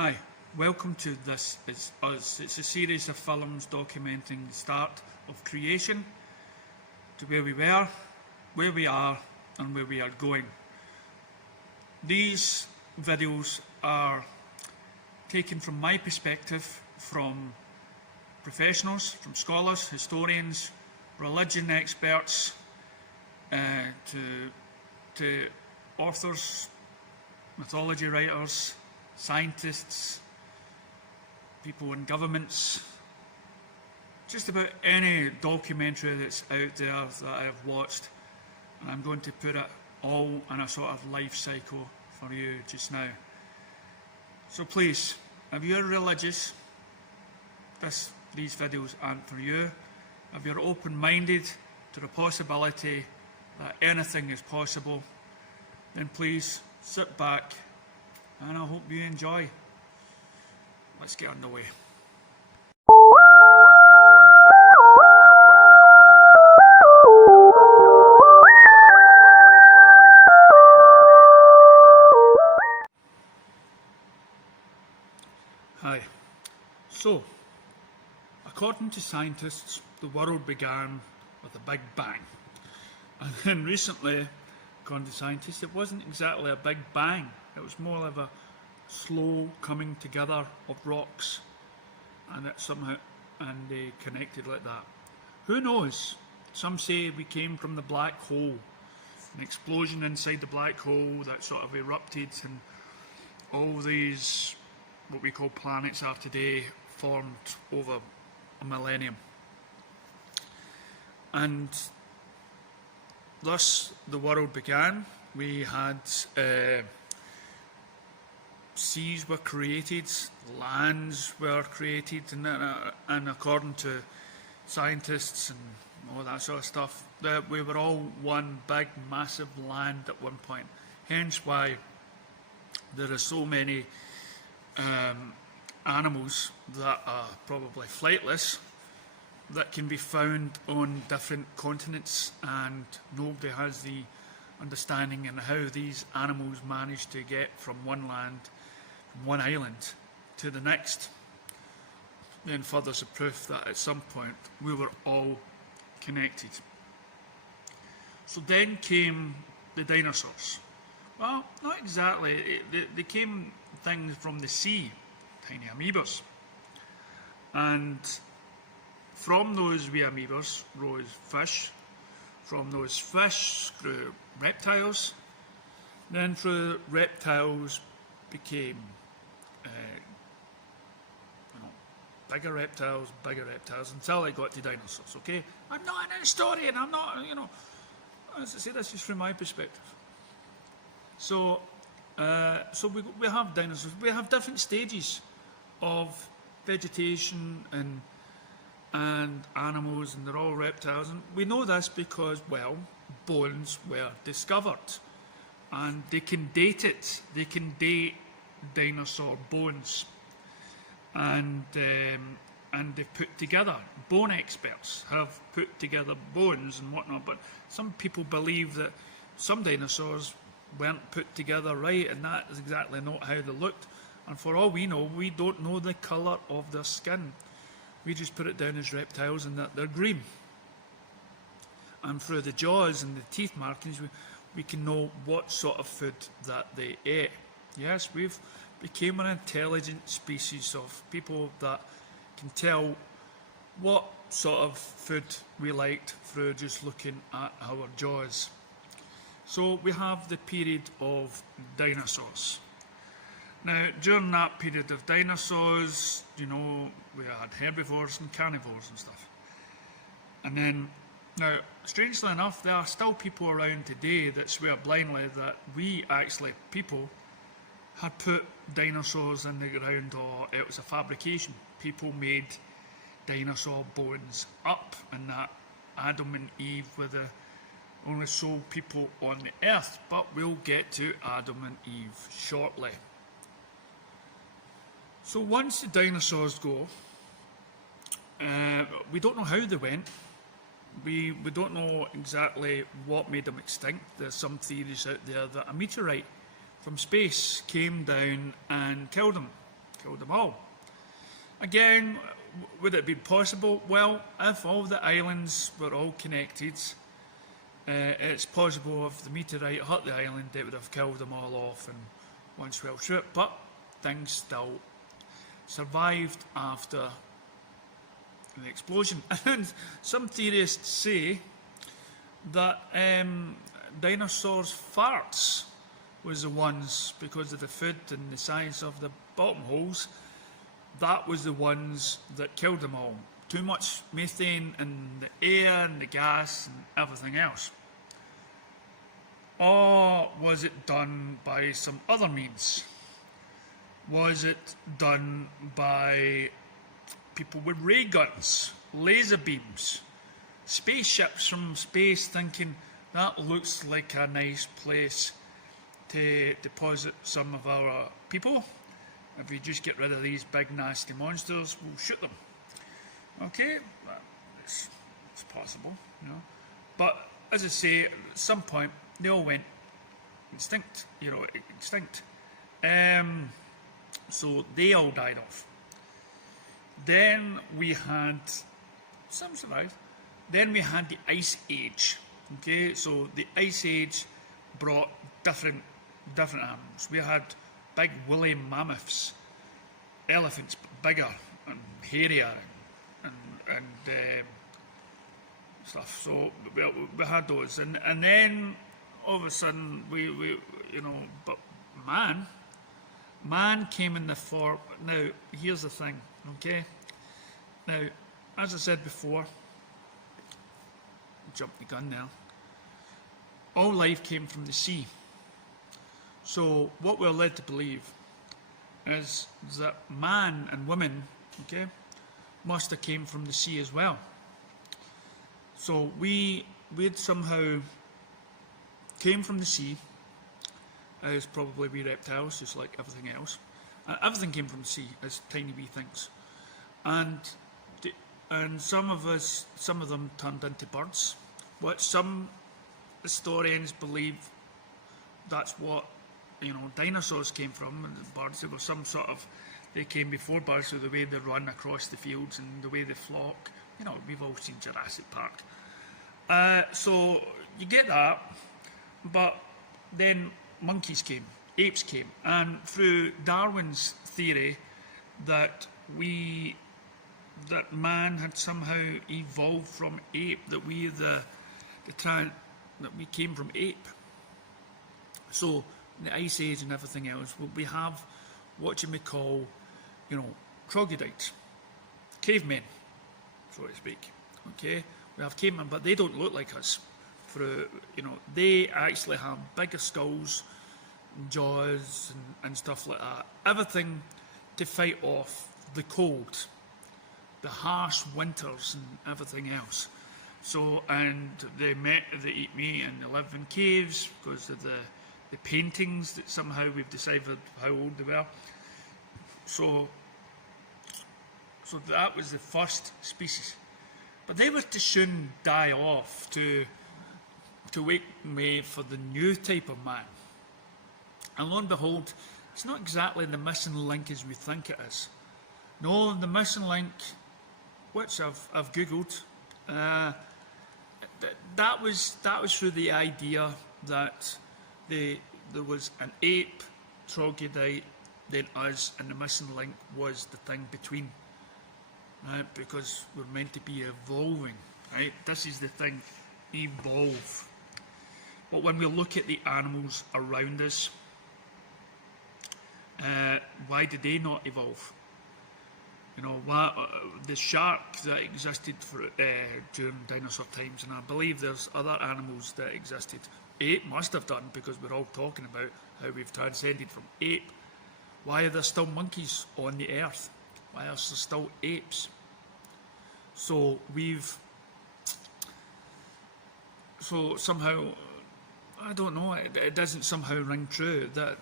Hi, welcome to This Is Us. It's a series of films documenting the start of creation to where we were, where we are, and where we are going. These videos are taken from my perspective, from professionals, from scholars, historians, religion experts, to authors, mythology writers, scientists, people in governments, just about any documentary that's out there that I have watched, and I'm going to put it all in a sort of life cycle for you just now. So please, if you're religious, these videos aren't for you. If you're open-minded to the possibility that anything is possible, then please sit back and I hope you enjoy. Let's get underway. Hi. So, according to scientists, the world began with a big bang. And then recently, according to scientists, it wasn't exactly a big bang. It was more of a slow coming together of rocks, and it somehow they connected like that. Who knows? Some say we came from the black hole, an explosion inside the black hole that sort of erupted, and all these what we call planets are today formed over a millennium. And thus the world began. We had seas were created, lands were created, and according to scientists and all that sort of stuff, that we were all one big massive land at one point. Hence why there are so many animals that are probably flightless that can be found on different continents, and nobody has the understanding in how these animals manage to get from one land, from one island to the next. Then furthers the proof that at some point we were all connected. So then came the dinosaurs. Well, not exactly. They came things from the sea, tiny amoebas. And from those wee amoebas rose fish. From those fish grew reptiles. Then through reptiles became bigger reptiles, until I got to dinosaurs, okay? I'm not an historian, I'm not, as I say, this is from my perspective. So we have dinosaurs. We have different stages of vegetation and animals, and they're all reptiles. And we know this because, well, bones were discovered, and they can date it. They can date dinosaur bones, and they've put together. Bone experts have put together bones and whatnot, but some people believe that some dinosaurs weren't put together right, and that is exactly not how they looked. And for all we know, we don't know the colour of their skin. We just put it down as reptiles and that they're green. And through the jaws and the teeth markings, we can know what sort of food that they ate. Yes, we've become an intelligent species of people that can tell what sort of food we liked through just looking at our jaws. So we have the period of dinosaurs. Now, during that period of dinosaurs, we had herbivores and carnivores and stuff. And then, now, strangely enough, there are still people around today that swear blindly that we actually, people, had put dinosaurs in the ground, or it was a fabrication. People made dinosaur bones up, and that Adam and Eve were the only sole people on the earth. But we'll get to Adam and Eve shortly. So once the dinosaurs go, we don't know how they went. We don't know exactly what made them extinct. There's some theories out there that a meteorite from space came down and killed them. killed them all. Again, would it be possible? Well, if all the islands were all connected, it's possible if the meteorite hit the island, it would have killed them all off in one swell swoop. But things still survived after the explosion. And some theorists say that dinosaurs' farts was the ones, because of the food and the size of the bottom holes, that was the ones that killed them all. Too much methane in the air and the gas and everything else. Or was it done by some other means? Was it done by people with ray guns, laser beams, spaceships from space thinking that looks like a nice place to deposit some of our people? If we just get rid of these big nasty monsters, we'll shoot them. Okay, it's possible, you know. But as I say, at some point they all went extinct. So they all died off. Then we had some survived. Then we had the Ice Age. Okay, so the Ice Age brought different animals. We had big woolly mammoths, elephants bigger and hairier and stuff. So we had those, and then all of a sudden but man came in the form. Now here's the thing, okay? Now, as I said before, jumped the gun now. All life came from the sea. So what we're led to believe is that man and women, okay, must have came from the sea as well. So we'd somehow came from the sea as probably we reptiles, just like everything else. Everything came from the sea as tiny wee things, and some of them turned into birds. What some historians believe that's what dinosaurs came from, and birds. There was some sort of, they came before birds, so the way they run across the fields and the way they flock. We've all seen Jurassic Park. So you get that, but then monkeys came, apes came, and through Darwin's theory that man had somehow evolved from ape, that we came from ape. So the Ice Age and everything else, we have what you may call, troglodytes, cavemen, so to speak. Okay, we have cavemen, but they don't look like us. They actually have bigger skulls, jaws, and stuff like that. Everything to fight off the cold, the harsh winters, and everything else. So, and they eat meat and they live in caves because of the paintings that somehow we've decided how old they were. So that was the first species. But they were to soon die off to make way for the new type of man. And lo and behold, it's not exactly the missing link as we think it is. No, the missing link, which I've Googled, that was through the idea that there was an ape, troglodyte, then us, and the missing link was the thing between, right? Because we're meant to be evolving, right? This is the thing, evolve. But when we look at the animals around us, why did they not evolve? The shark that existed during dinosaur times, and I believe there's other animals that existed. Ape must have done, because we're all talking about how we've transcended from ape. Why are there still monkeys on the earth? Why are there still apes? So somehow, I don't know, it doesn't somehow ring true that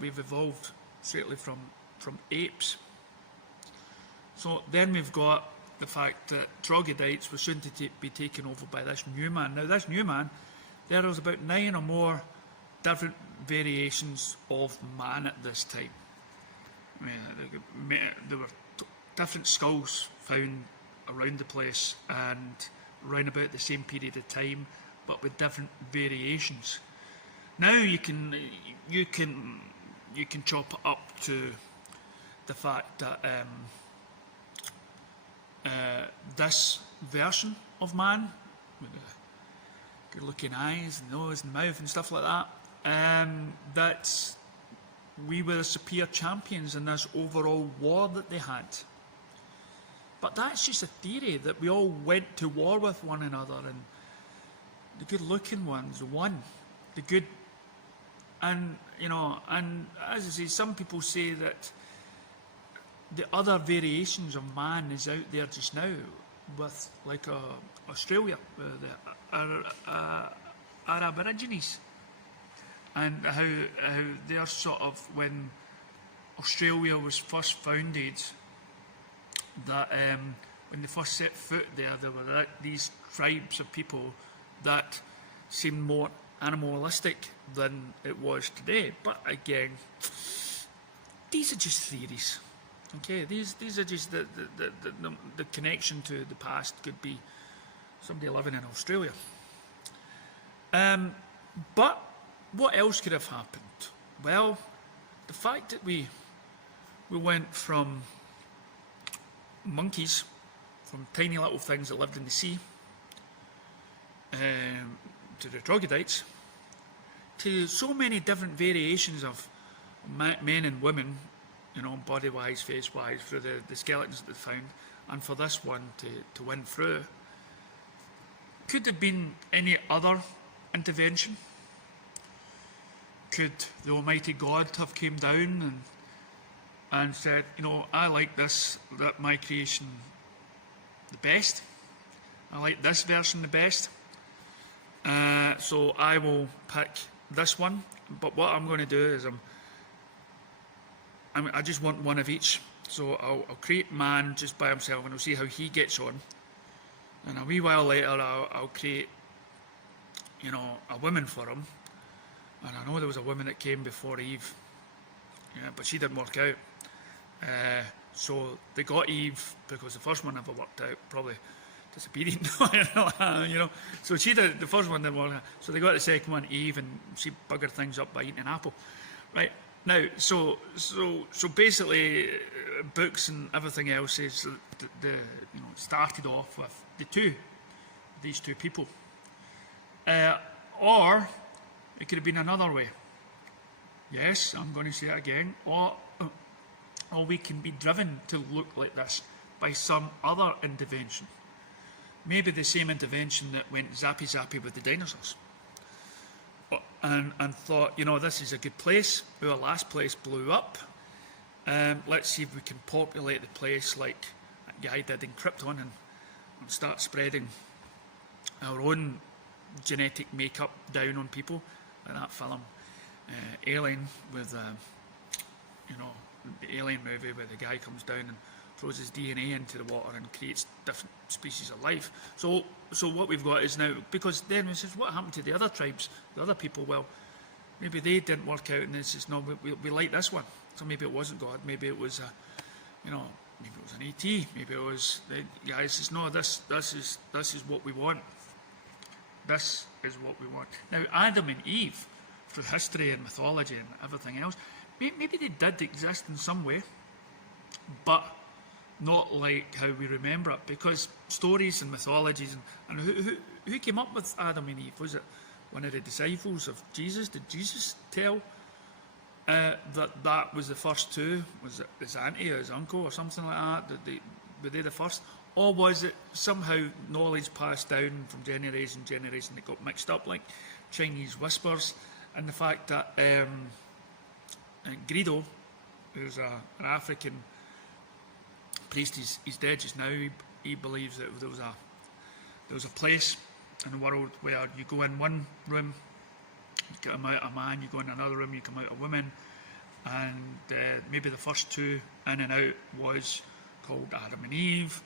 we've evolved straightly from apes. So then we've got the fact that troglodytes were soon to be taken over by this new man. Now this new man, there was about 9 or more different variations of man at this time. I mean, there were different skulls found around the place and round about the same period of time, but with different variations. Now you can chop it up to the fact that this version of man, with the good-looking eyes and nose and mouth and stuff like that, that we were the superior champions in this overall war that they had. But that's just a theory, that we all went to war with one another, and the good-looking ones won. The good, and and as I say, some people say that the other variations of man is out there just now, with like Australia, the Aborigines, and how they're sort of, when Australia was first founded, that when they first set foot there were these tribes of people that seemed more animalistic than it was today. But again, these are just theories. Okay, these are just the connection to the past could be somebody living in Australia. But what else could have happened? Well, the fact that we went from monkeys, from tiny little things that lived in the sea, to the troglodytes, to so many different variations of men and women, body-wise, face-wise, through the skeletons that they found, and for this one to win through. Could there have been any other intervention? Could the Almighty God have came down and said, I like that my creation the best. I like this version the best. So I will pick this one. But what I'm going to do is I just want one of each. So I'll create man just by himself, and I'll see how he gets on. And a wee while later, I'll create, a woman for him. And I know there was a woman that came before Eve, but she didn't work out. So they got Eve because the first one never worked out, probably disobedient, So she did, the first one didn't work out. So they got the second one, Eve, and she buggered things up by eating an apple. Right, now, so basically, books and everything else is started off with these two people. Or it could have been another way. Yes, I'm going to say it again. Or we can be driven to look like this by some other intervention. Maybe the same intervention that went zappy with the dinosaurs. And thought, this is a good place. Our last place blew up. Let's see if we can populate the place like that guy did in Krypton and start spreading our own genetic makeup down on people. Like that film, Alien, with the Alien movie where the guy comes down and throws his DNA into the water and creates different species of life. So what we've got is now, because then we says, what happened to the other tribes, the other people? Well, maybe they didn't work out, and this is no, we like this one. So maybe it wasn't God. Maybe it was maybe it was an ET. Maybe it was the guy says, no, this is what we want. This is what we want. Now, Adam and Eve, through history and mythology and everything else, maybe they did exist in some way, but not like how we remember it, because stories and mythologies, and who came up with Adam and Eve? Was it one of the disciples of Jesus? Did Jesus tell that was the first two? Was it his auntie or his uncle or something like that? Were they the first? Or was it somehow knowledge passed down from generation to generation that got mixed up, like Chinese whispers, and the fact that Greedo, who's an African priest, he's dead just now. He believes that there was a place in the world where you go in one room, you come out a man, you go in another room, you come out a woman, and maybe the first two in and out was called Adam and Eve.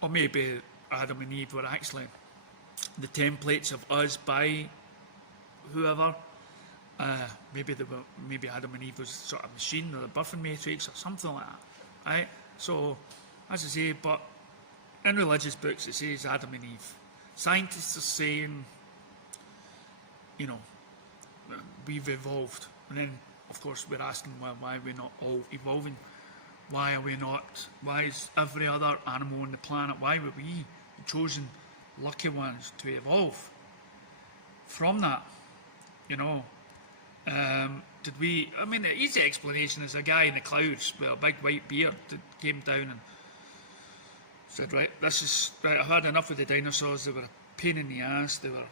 Or maybe Adam and Eve were actually the templates of us by whoever, Maybe Adam and Eve was sort of machine or the birthing matrix or something like that, right? So, as I say, but in religious books it says Adam and Eve. Scientists are saying, we've evolved, and then of course we're asking why we're not all evolving. Why are we not? Why is every other animal on the planet? Why were we the chosen lucky ones to evolve from that? Did we? I mean, the easy explanation is a guy in the clouds with a big white beard that came down and said, "Right, this is right. I've had enough of the dinosaurs. They were a pain in the ass. They were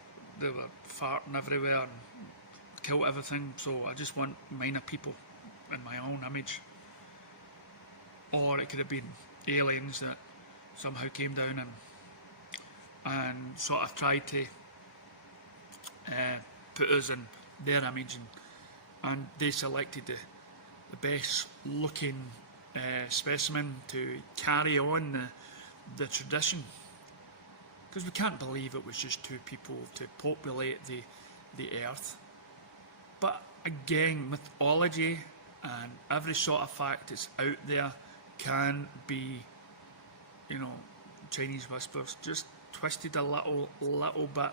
farting everywhere and killed everything. So I just want minor people in my own image." Or it could have been aliens that somehow came down and sort of tried to put us in their image, and they selected the best looking specimen to carry on the tradition, because we can't believe it was just two people to populate the earth. But again, mythology and every sort of fact that's out there can be, Chinese whispers, just twisted a little bit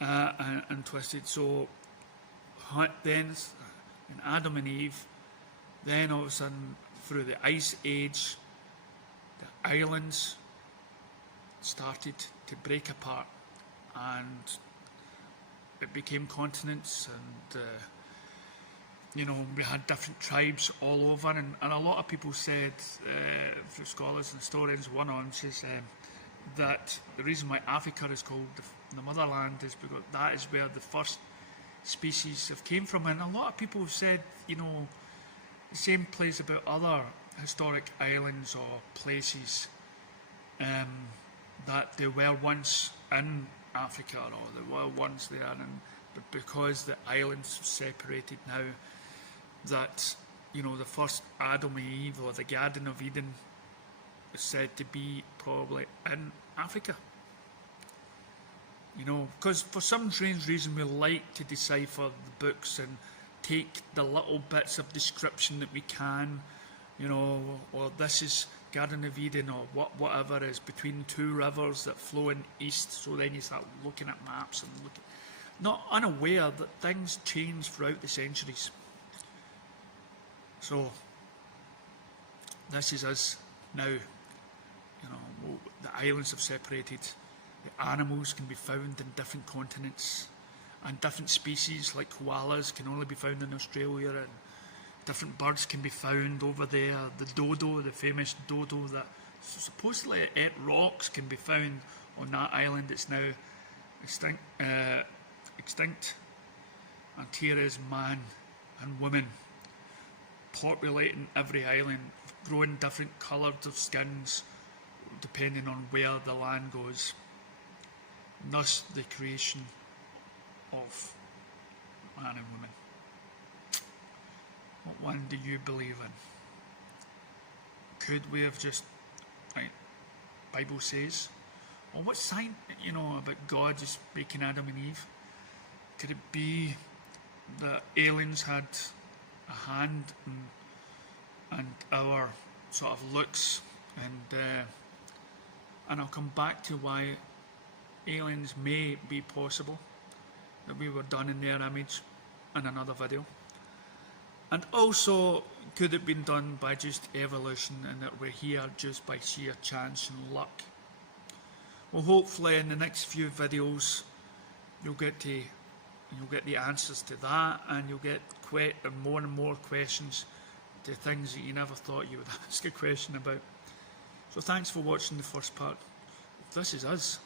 and twisted. So then in Adam and Eve, then all of a sudden through the Ice Age, the islands started to break apart and it became continents, and we had different tribes all over, and a lot of people said, through scholars and historians, one on says that the reason why Africa is called the motherland is because that is where the first species have came from. And a lot of people have said, the same plays about other historic islands or places, that they were once in Africa, or they were once there, but because the islands have separated now, that the first Adam and Eve, or the Garden of Eden, is said to be probably in Africa. Because for some strange reason we like to decipher the books and take the little bits of description that we can, or this is Garden of Eden, or whatever is between two rivers that flow in east. So then you start looking at maps and not unaware that things change throughout the centuries. So this is us now. The islands have separated. The animals can be found in different continents, and different species like koalas can only be found in Australia, and different birds can be found over there. The dodo, the famous dodo that supposedly ate rocks, can be found on that island. It's now extinct. And here is man and woman populating every island, growing different colours of skins depending on where the land goes. Thus the creation of man and woman. What one do you believe in? Could we have just, Bible says, or what sign, about God just making Adam and Eve? Could it be that aliens had a hand and our sort of looks, and I'll come back to why aliens may be possible, that we were done in their image in another video. And also, could it have been done by just evolution, and that we're here just by sheer chance and luck? Well, hopefully in the next few videos you'll get the answers to that, and you'll get more and more questions to things that you never thought you would ask a question about. So thanks for watching the first part. This is us.